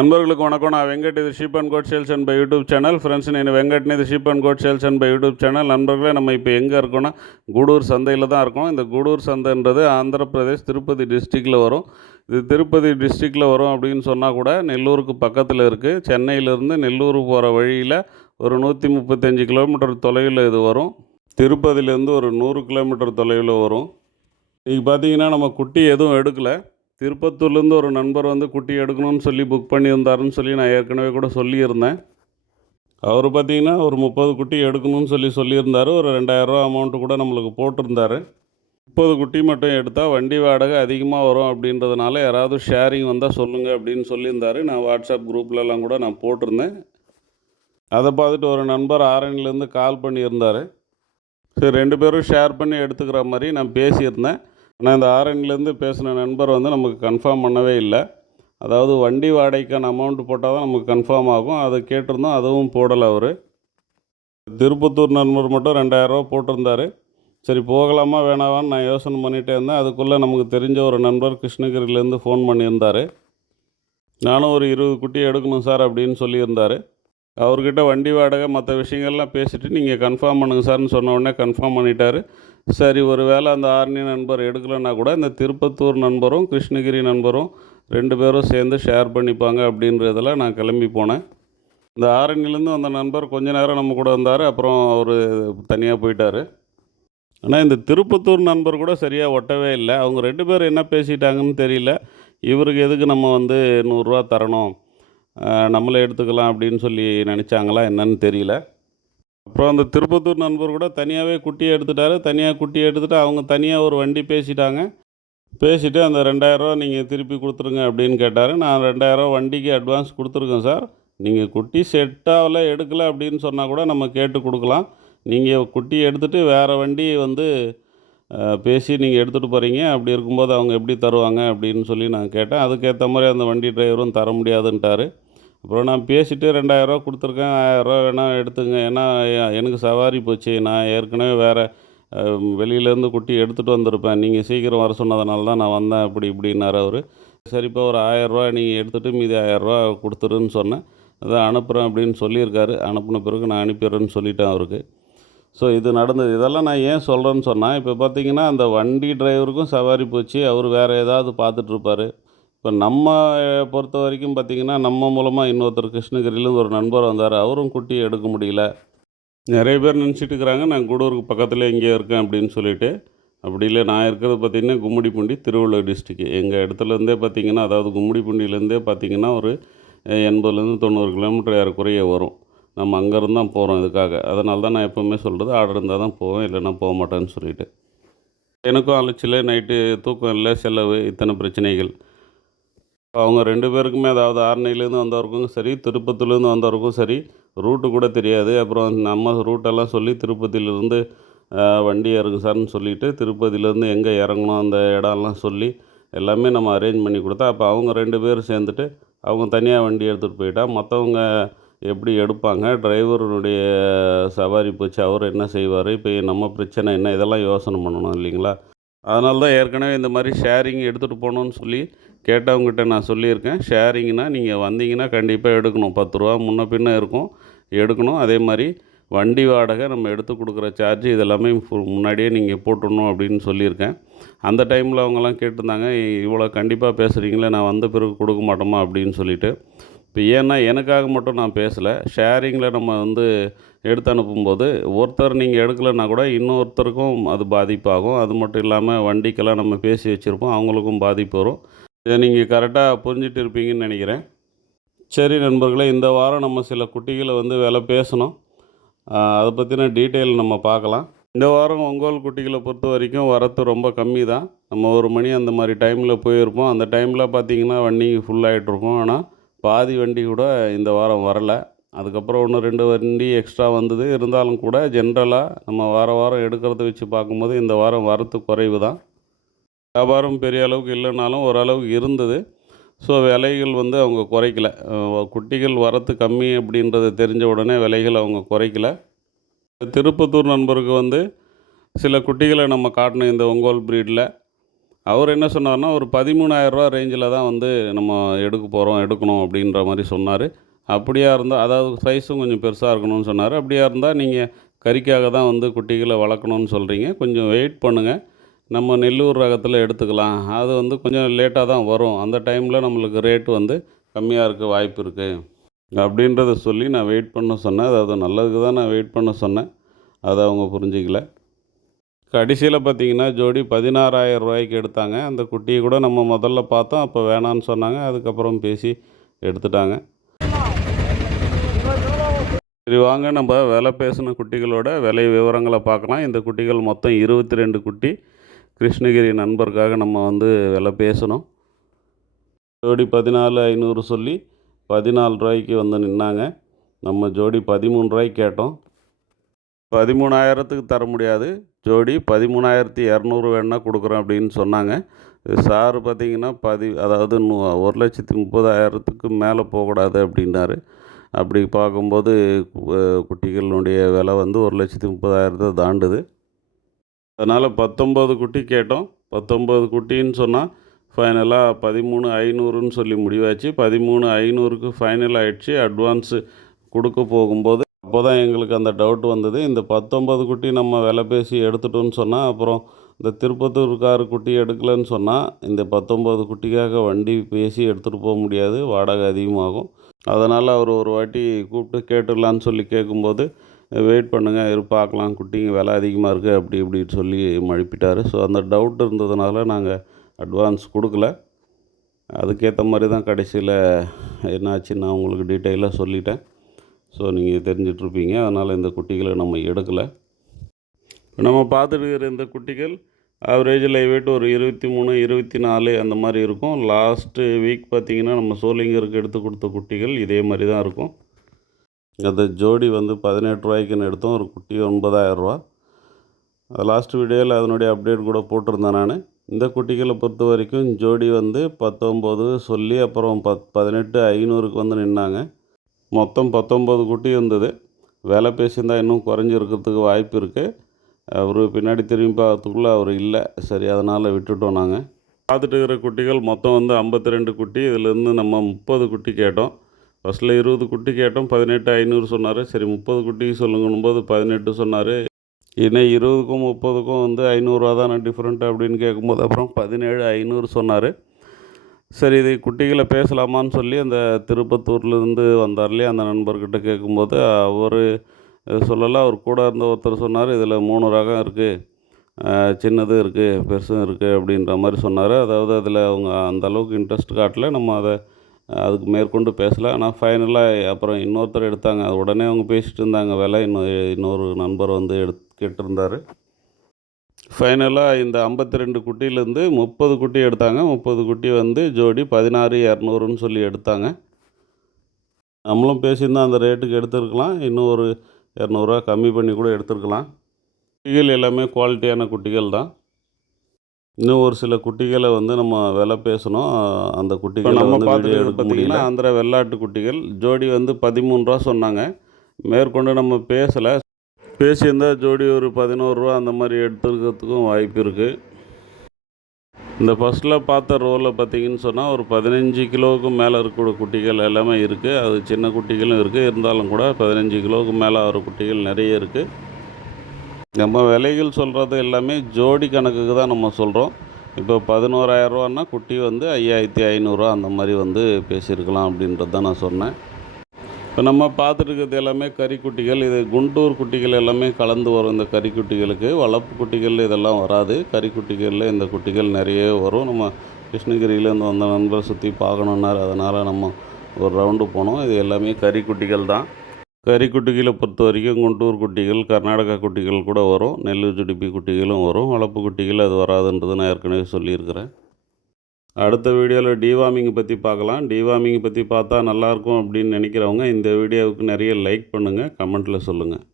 நண்பர்களுக்கு வணக்கம். நான் వెంకట్ ఇది sheep and goat sales and buy YouTube channel. Friends நான் வெங்கட்னு இது sheep and goat sales and buy YouTube channel. நண்பர்களே நம்ம இப்போ எங்கே இருக்கோன்னா கூடூர் சந்தையில் தான் இருக்கோம். இந்த கூடூர் சந்தைன்றது ஆந்திரப்பிரதேஷ் திருப்பதி டிஸ்ட்ரிக்டில் வரும். இது திருப்பதி டிஸ்ட்ரிக்டில் வரும் அப்படின்னு சொன்னால் கூட நெல்லூருக்கு பக்கத்தில் இருக்குது சென்னையிலேருந்து நெல்லூர் போகிற வழியில் ஒரு நூற்றி முப்பத்தஞ்சு கிலோமீட்டர் தொலைவில் இது வரும். திருப்பதியிலேருந்து ஒரு நூறு கிலோமீட்டர் தொலைவில் வரும். இன்றைக்கி பார்த்தீங்கன்னா நம்ம குட்டி எதுவும் எடுக்கலை. திருப்பத்தூர்லேருந்து ஒரு நண்பர் வந்து குட்டி எடுக்கணும்னு சொல்லி புக் பண்ணியிருந்தாருன்னு சொல்லி நான் ஏற்கனவே கூட சொல்லியிருந்தேன். அவர் பார்த்தீங்கன்னா ஒரு முப்பது குட்டி எடுக்கணும்னு சொல்லி சொல்லியிருந்தார். ஒரு ரெண்டாயிரரூவா அமௌண்ட்டு கூட நம்மளுக்கு போட்டிருந்தாரு. முப்பது குட்டி மட்டும் எடுத்தால் வண்டி வாடகை அதிகமாக வரும் அப்படின்றதுனால யாராவது ஷேரிங் வந்தால் சொல்லுங்கள் அப்படின்னு சொல்லியிருந்தாரு. நான் வாட்ஸ்அப் குரூப்லலாம் கூட நான் போட்டிருந்தேன். அதை பார்த்துட்டு ஒரு நண்பர் ஆரணிலேருந்து கால் பண்ணியிருந்தார். சரி ரெண்டு பேரும் ஷேர் பண்ணி எடுத்துக்கிற மாதிரி நான் பேசியிருந்தேன். ஆனால் இந்த ஆர்என்லேருந்து பேசின நண்பர் வந்து நமக்கு கன்ஃபார்ம் பண்ணவே இல்லை. அதாவது வண்டி வாடகைக்கான அமௌண்ட் போட்டால் தான் நமக்கு கன்ஃபார்ம் ஆகும். அதை கேட்டிருந்தோம் அதுவும் போடலை அவர். திருப்பத்தூர் நண்பர் மட்டும் ரெண்டாயிரரூவா போட்டிருந்தாரு. சரி போகலாமா வேணாவான்னு நான் யோசனை பண்ணிகிட்டே இருந்தேன். அதுக்குள்ளே நமக்கு தெரிஞ்ச ஒரு நண்பர் கிருஷ்ணகிரியிலேருந்து ஃபோன் பண்ணியிருந்தார். நானும் ஒரு இருபது குட்டி எடுக்கணும் சார் அப்படின்னு சொல்லியிருந்தார். அவர்கிட்ட வண்டி வாடகை மற்ற விஷயங்கள்லாம் பேசிவிட்டு நீங்கள் கன்ஃபார்ம் பண்ணுங்கள் சார்னு சொன்ன உடனே கன்ஃபார்ம் பண்ணிட்டார். சரி ஒரு வேளை அந்த ஆர்னி நண்பர் எடுக்கலைன்னா கூட இந்த திருப்பத்தூர் நண்பரும் கிருஷ்ணகிரி நண்பரும் ரெண்டு பேரும் சேர்ந்து ஷேர் பண்ணிப்பாங்க அப்படின்றதில் நான் கிளம்பி போனேன். இந்த ஆரணிலேருந்து வந்த நண்பர் கொஞ்ச நேரம் நம்ம கூட வந்தார் அப்புறம் அவர் தனியாக போயிட்டார். ஆனால் இந்த திருப்பத்தூர் நண்பர் கூட சரியாக ஒட்டவே இல்லை. அவங்க ரெண்டு பேரும் என்ன பேசிட்டாங்கன்னு தெரியல. இவருக்கு எதுக்கு நம்ம வந்து நூறுரூவா தரணும்? நம்மளே எடுத்துக்கலாம் அப்படின்னு சொல்லி நினச்சாங்களா என்னன்னு தெரியல. அப்புறம் அந்த திருப்பத்தூர் நண்பர் கூட தனியாகவே குட்டியை எடுத்துட்டாரு. தனியாக குட்டியை எடுத்துகிட்டு அவங்க தனியாக ஒரு வண்டி பேசிட்டாங்க. பேசிவிட்டு அந்த ரெண்டாயிரரூவா நீங்கள் திருப்பி கொடுத்துருங்க அப்படின்னு கேட்டார். நான் ரெண்டாயிரரூவா வண்டிக்கு அட்வான்ஸ் கொடுத்துருக்கேன் சார். நீங்கள் குட்டி செட்டாவில் எடுக்கலை அப்படின்னு சொன்னால் கூட நம்ம கேட்டு கொடுக்கலாம். நீங்கள் குட்டி எடுத்துகிட்டு வேறு வண்டி வந்து பேசி நீங்கள் எடுத்துகிட்டு போகிறீங்க அப்படி இருக்கும்போது அவங்க எப்படி தருவாங்க அப்படின்னு சொல்லி நான் கேட்டேன். அதுக்கேற்ற மாதிரி அந்த வண்டி டிரைவரும் தர முடியாதுன்ட்டார். அப்புறம் நான் பேசிவிட்டு ரெண்டாயிரரூவா கொடுத்துருக்கேன் ஆயிரரூவா வேணால் எடுத்துங்க. ஏன்னா எனக்கு சவாரி போச்சு. நான் ஏற்கனவே வேறு வெளியிலேருந்து குட்டி எடுத்துகிட்டு வந்திருப்பேன். நீங்கள் சீக்கிரம் வர சொன்னதுனால தான் நான் வந்தேன் அப்படி இப்படின்னாரு அவர். சரிப்பா ஒரு ஆயிரரூவா நீங்கள் எடுத்துகிட்டு மீதி ஆயிரரூவா கொடுத்துருன்னு சொன்னேன். அதை அனுப்புகிறேன் அப்படின்னு சொல்லியிருக்காரு. அனுப்பின பிறகு நான் அனுப்பிடுறேன்னு சொல்லிட்டேன் அவருக்கு. ஸோ இது நடந்தது. இதெல்லாம் நான் ஏன் சொல்கிறேன்னு சொன்னால் இப்போ பார்த்தீங்கன்னா அந்த வண்டி டிரைவருக்கும் சவாரி போச்சு. அவர் வேறு ஏதாவது பார்த்துட்ருப்பாரு இப்போ நம்ம பொறுத்த வரைக்கும் பார்த்திங்கன்னா நம்ம மூலமாக இன்னொருத்தர் கிருஷ்ணகிரியிலேருந்து ஒரு நண்பர் வந்தார். அவரும் குட்டி எடுக்க முடியல. நிறைய பேர் நினச்சிட்டு இருக்கிறாங்க நான் கூடூருக்கு பக்கத்தில் எங்கேயோ இருக்கேன் அப்படின்னு சொல்லிட்டு. அப்படி இல்லை நான் இருக்கிறது பார்த்திங்கன்னா கும்மிடிப்பூண்டி திருவள்ளூர் டிஸ்ட்ரிக்கு. எங்கள் இடத்துலேருந்தே பார்த்திங்கன்னா அதாவது கும்மிடிப்பூண்டியிலேருந்தே பார்த்திங்கன்னா ஒரு எண்பதுலேருந்து தொண்ணூறு கிலோமீட்டர் ஏறக்குறைய வரும். நம்ம அங்கேருந்து தான் போகிறோம் இதுக்காக. அதனால தான் நான் எப்போவுமே சொல்கிறது ஆர்டர் இருந்தால் தான் போவேன் இல்லைன்னா போக மாட்டேன்னு சொல்லிட்டு. எனக்கும் அலைச்சல் நைட்டு தூக்கம் இல்லை செலவு இத்தனை பிரச்சனைகள். அவங்க ரெண்டு பேருக்குமே அதாவது ஆரணிலேருந்து வந்தவருக்கும் சரி திருப்பத்திலேருந்து வந்தவருக்கும் சரி ரூட்டு கூட தெரியாது. அப்புறம் நம்ம ரூட்டெல்லாம் சொல்லி திருப்பதியிலேருந்து வண்டி இறங்கு சார்னு சொல்லிவிட்டு திருப்பதியிலேருந்து எங்கே இறங்கணும் அந்த இடம்லாம் சொல்லி எல்லாமே நம்ம அரேஞ்ச் பண்ணி கொடுத்தா அப்போ அவங்க ரெண்டு பேரும் சேர்ந்துட்டு அவங்க தனியாக வண்டி எடுத்துகிட்டு போயிட்டா மற்றவங்க எப்படி எடுப்பாங்க டிரைவருடைய சவாரி போச்சு அவர் என்ன செய்வார் இப்போ நம்ம பிரச்சனை என்ன இதெல்லாம் யோசனை பண்ணணும் இல்லைங்களா? அதனால தான் ஏற்கனவே இந்த மாதிரி ஷேரிங் எடுத்துகிட்டு போகணுன்னு சொல்லி கேட்டவங்ககிட்ட நான் சொல்லியிருக்கேன். ஷேரிங்னா நீங்கள் வந்தீங்கன்னா கண்டிப்பாக எடுக்கணும். பத்து ரூபா முன்ன பின்ன இருக்கும். எடுக்கணும். அதே மாதிரி வண்டி வாடகை நம்ம எடுத்து கொடுக்குற சார்ஜ் இதெல்லாமே முன்னாடியே நீங்கள் போட்டுடணும் அப்படின்னு சொல்லியிருக்கேன். அந்த டைமில் அவங்கெல்லாம் கேட்டிருந்தாங்க இவ்வளோ கண்டிப்பாக பேசுகிறீங்களே நான் வந்த பிறகு கொடுக்க மாட்டோமா? அப்படின்னு சொல்லிட்டு. இப்போ ஏன்னா எனக்காக மட்டும் நான் பேசலை. ஷேரிங்கில் நம்ம வந்து எடுத்து அனுப்பும்போது ஒருத்தர் நீங்கள் எடுக்கலைன்னா கூட இன்னொருத்தருக்கும் அது பாதிப்பாகும். அது மட்டும் இல்லாமல் வண்டிக்கெல்லாம் நம்ம பேசி வச்சுருப்போம். அவங்களுக்கும் பாதிப்பு வரும். இதை நீங்கள் கரெக்டாக புரிஞ்சிட்டு இருப்பீங்கன்னு நினைக்கிறேன். சரி நண்பர்களே இந்த வாரம் நம்ம சில குட்டிகளை வந்து வேலை பேசணும். அதை பற்றின டீட்டெயில் நம்ம பார்க்கலாம். இந்த வாரம் ஒங்கோல் குட்டிகளை பொறுத்த வரைக்கும் வரத்து ரொம்ப கம்மி தான். நம்ம ஒரு மணி அந்த மாதிரி டைமில் போயிருப்போம். அந்த டைமில் பார்த்தீங்கன்னா வண்டி ஃபுல் ஆகிட்ருக்கும் ஆனால் பாதி வண்டி கூட இந்த வாரம் வரலை. அதுக்கப்புறம் ஒன்று ரெண்டு வண்டி எக்ஸ்ட்ரா வந்தது. இருந்தாலும் கூட ஜென்ரலாக நம்ம வார வாரம் எடுக்கிறத வச்சு பார்க்கும்போது இந்த வாரம் வரத்து குறைவு தான். வியாபாரம் பெரிய அளவுக்கு இல்லைனாலும் ஓரளவுக்கு இருந்தது. ஸோ விலைகள் வந்து அவங்க குறைக்கல. குட்டிகள் வரத்து கம்மி அப்படின்றத தெரிஞ்ச உடனே விலைகள் அவங்க குறைக்கல. திருப்பத்தூர் நண்பருக்கு வந்து சில குட்டிகளை நம்ம காட்டணும் இந்த ஒங்கோல் ப்ரீடில் அவர் என்ன சொன்னார்னா ஒரு பதிமூணாயிரரூவா ரேஞ்சில் தான் வந்து நம்ம எடுக்க போகிறோம் எடுக்கணும் அப்படின்ற மாதிரி சொன்னார். அப்படியா இருந்தால் அதாவது சைஸும் கொஞ்சம் பெருசாக இருக்கணும்னு சொன்னார். அப்படியா இருந்தால் நீங்கள் கறிக்காக தான் வந்து குட்டிகளை வளர்க்கணும்னு சொல்கிறீங்க கொஞ்சம் வெயிட் பண்ணுங்கள் நம்ம நெல்லூர் ரகத்தில் எடுத்துக்கலாம். அது வந்து கொஞ்சம் லேட்டாக தான் வரும். அந்த டைமில் நம்மளுக்கு ரேட்டு வந்து கம்மியாக இருக்க வாய்ப்பு இருக்குது அப்படின்றத சொல்லி நான் வெயிட் பண்ண சொன்னேன். அதாவது நல்லதுக்கு தான் நான் வெயிட் பண்ண சொன்னேன். அதை அவங்க புரிஞ்சிக்கல. கடைசியில் பார்த்தீங்கன்னா ஜோடி பதினாறாயிரம் ரூபாய்க்கு எடுத்தாங்க. அந்த குட்டியை கூட நம்ம முதல்ல பார்த்தோம். அப்போ வேணான்னு சொன்னாங்க. அதுக்கப்புறம் பேசி எடுத்துட்டாங்க. சரி வாங்க. நம்ம விலை பேசின குட்டிகளோட விலை விவரங்களை பார்க்கலாம். இந்த குட்டிகள் மொத்தம் இருபத்தி ரெண்டு குட்டி. கிருஷ்ணகிரி நண்பருக்காக நம்ம வந்து விலை பேசணும். ஜோடி பதினாலு ஐநூறு சொல்லி பதினாலு ரூபாய்க்கு வந்து நின்னாங்க. நம்ம ஜோடி பதிமூணு ரூபாய்க்கு கேட்டோம். பதிமூணாயிரத்துக்கு தர முடியாது. ஜோடி பதிமூணாயிரத்தி இரநூறு வேணால் கொடுக்குறோம் அப்படின்னு சொன்னாங்க. சார் பார்த்தீங்கன்னா பதி அதாவது ஒரு லட்சத்தி முப்பதாயிரத்துக்கு மேலே போகக்கூடாது அப்படின்னாரு. அப்படி பார்க்கும்போது குட்டிகளுடைய விலை வந்து ஒரு லட்சத்தி முப்பதாயிரத்தை தாண்டுது. அதனால் பத்தொம்பது குட்டி கேட்டோம். பத்தொம்பது குட்டின்னு சொன்னால் ஃபைனலாக பதிமூணு ஐநூறுன்னு சொல்லி முடிவாச்சு. பதிமூணு ஐநூறுக்கு ஃபைனல் ஆகிடுச்சு அட்வான்ஸு கொடுக்க போகும்போது அப்போ தான் எங்களுக்கு அந்த டவுட் வந்தது. இந்த பத்தொம்பது குட்டி நம்ம விலை பேசி எடுத்துட்டோன்னு சொன்னால் அப்புறம் இந்த திருப்பத்தூர்கார் குட்டி எடுக்கலைன்னு சொன்னால் இந்த பத்தொம்பது குட்டிக்காக வண்டி பேசி எடுத்துகிட்டு போக முடியாது. வாடகை அதிகமாகும். அதனால் அவர் ஒரு வாட்டி கூப்பிட்டு கேட்டுடலான்னு சொல்லி கேட்கும்போது வெயிட் பண்ணுங்கள் இரு பார்க்கலாம் குட்டிங்க விலை அதிகமாக இருக்குது அப்படி இப்படின்னு சொல்லி மழுப்பிட்டார். ஸோ அந்த டவுட் இருந்ததுனால நாங்கள் அட்வான்ஸ் கொடுக்கல. அதுக்கேற்ற மாதிரி தான் கடைசியில் என்னாச்சு நான் உங்களுக்கு டீட்டெயிலாக சொல்லிட்டேன். ஸோ நீங்கள் தெரிஞ்சிட்ருப்பீங்க அதனால் இந்த குட்டிகளை நம்ம எடுக்கலை. இப்போ நம்ம பார்த்துட்டு இருக்கிற இந்த குட்டிகள் ஆவரேஜ் லைவ் வெயிட் ஒரு இருபத்தி மூணு இருபத்தி நாலு அந்த மாதிரி இருக்கும். லாஸ்ட்டு வீக் பார்த்திங்கன்னா நம்ம சோலிங்கருக்கு எடுத்து கொடுத்த குட்டிகள் இதே மாதிரி தான் இருக்கும். அந்த ஜோடி வந்து பதினெட்டு ரூபாய்க்குன்னு எடுத்தோம். ஒரு குட்டி ஒன்பதாயிரரூவா. லாஸ்ட் வீடியோவில் அதனுடைய அப்டேட் கூட போட்டிருந்தேன் நான். இந்த குட்டிகளை பொறுத்த வரைக்கும் ஜோடி வந்து பத்தொம்போது சொல்லி அப்புறம் பத் பதினெட்டு ஐநூறுக்கு வந்து நின்னாங்க. மொத்தம் பத்தொம்போது குட்டி இருந்தது. வேலை பேசியிருந்தா இன்னும் குறைஞ்சிருக்கிறதுக்கு வாய்ப்பு இருக்குது அவர் பின்னாடி திரும்பி பார்க்கறதுக்குள்ளே அவர் இல்லை. சரி அதனால் விட்டுட்டோம் நாங்கள் பார்த்துட்டு இருக்கிற குட்டிகள் மொத்தம் வந்து ஐம்பத்தி ரெண்டு குட்டி. இதிலேருந்து நம்ம முப்பது குட்டி கேட்டோம். ஃபஸ்ட்டில் இருபது குட்டி கேட்டோம் பதினெட்டு ஐநூறு சொன்னார். சரி முப்பது குட்டிக்கு சொல்லுங்கன்னும் போது பதினெட்டு சொன்னார். இன்னும் இருபதுக்கும் முப்பதுக்கும் வந்து ஐநூறுரூவா தானே டிஃப்ரெண்ட் அப்படின்னு கேட்கும்போது அப்புறம் பதினேழு ஐநூறு சொன்னார். சரி இது குட்டிகளை பேசலாமான்னு சொல்லி அந்த திருப்பத்தூர்லேருந்து வந்தார் இல்லையா அந்த நண்பர்கிட்ட கேட்கும்போது அவர் சொல்லலாம் அவர் கூட இருந்த ஒருத்தர் சொன்னார் இதில் மூணு ரகம் இருக்குது சின்னது இருக்குது பெருசும் இருக்குது அப்படின்ற மாதிரி சொன்னார். அதாவது அதில் அவங்க அந்த அளவுக்கு இன்ட்ரெஸ்ட் காட்டல. நம்ம அதை அதுக்கு மேற்கொண்டு பேசலை. ஆனால் ஃபைனலாக அப்புறம் இன்னொருத்தர் எடுத்தாங்க. அது உடனே அவங்க பேசிட்டு இருந்தாங்க. வேலை இன்னொரு இன்னொரு நண்பர் வந்து எடுத்து கேட்டிருந்தார். ஃபைனலாக இந்த ஐம்பத்தி ரெண்டு குட்டியிலேருந்து முப்பது குட்டி எடுத்தாங்க. முப்பது குட்டி வந்து ஜோடி பதினாறு இரநூறுன்னு சொல்லி எடுத்தாங்க. நம்மளும் பேசியிருந்தால் அந்த ரேட்டுக்கு எடுத்துருக்கலாம். இன்னும் ஒரு இரநூறுவா கம்மி பண்ணி கூட எடுத்துருக்கலாம். குட்டிகள் எல்லாமே குவாலிட்டியான குட்டிகள் தான். இன்னும் ஒரு சில குட்டிகளை வந்து நம்ம விலை பேசணும். அந்த குட்டிகள் நம்ம பார்த்துட்டு முடியல. ஆந்திர வெள்ளாட்டு குட்டிகள் ஜோடி வந்து பதிமூணு ரூபா சொன்னாங்க. மேற்கொண்டு நம்ம பேசலை. பேசியிருந்தா ஜோடி ஒரு பதினோரு ரூபா அந்த மாதிரி எடுத்துருக்கிறதுக்கும் வாய்ப்பு இருக்குது இந்த ஃபஸ்ட்டில் பார்த்த ரோவில் பார்த்தீங்கன்னு சொன்னால் ஒரு பதினஞ்சு கிலோவுக்கு மேலே இருக்கக்கூடிய குட்டிகள் எல்லாமே இருக்குது அது சின்ன குட்டிகளும் இருக்குது இருந்தாலும் கூட பதினஞ்சு கிலோவுக்கு மேலே ஆகிற குட்டிகள் நிறைய இருக்குது நம்ம விலைகள் சொல்கிறது எல்லாமே ஜோடி கணக்குக்கு தான் நம்ம சொல்கிறோம் இப்போ பதினோராயிரரூவான்னா குட்டி வந்து ஐயாயிரத்தி ஐநூறுரூவா அந்த மாதிரி வந்து பேசியிருக்கலாம் அப்படின்றது தான் நான் சொன்னேன். இப்போ நம்ம பார்த்துட்டு எல்லாமே கறிக்குட்டிகள். இது குண்டூர் குட்டிகள் எல்லாமே கலந்து வரும் இந்த கறிக்குட்டிகளுக்கு. வளர்ப்பு குட்டிகள் இதெல்லாம் வராது. கறிக்குட்டிகளில் இந்த குட்டிகள் நிறைய வரும். நம்ம கிருஷ்ணகிரியிலேருந்து வந்த நண்பரை சுற்றி பார்க்கணுன்னாரு. அதனால் நம்ம ஒரு ரவுண்டு போனோம். இது எல்லாமே கறிக்குட்டிகள் தான். கறிக்குட்டிகளை பொறுத்த வரைக்கும் குண்டூர் குட்டிகள் கர்நாடகா குட்டிகள் கூட வரும். நெல்லூர் ஜுடிப்பி குட்டிகளும் வரும். வளர்ப்பு குட்டிகள் அது வராதுன்றது நான் ஏற்கனவே சொல்லியிருக்கிறேன். அடுத்த வீடியோவில் டிவார்மிங் பற்றி பார்க்கலாம். டிவார்மிங் பற்றி பார்த்தா நல்லாயிருக்கும் அப்படின்னு நினைக்கிறவங்க இந்த வீடியோவுக்கு நிறைய லைக் பண்ணுங்கள் கமெண்ட்டில் சொல்லுங்கள்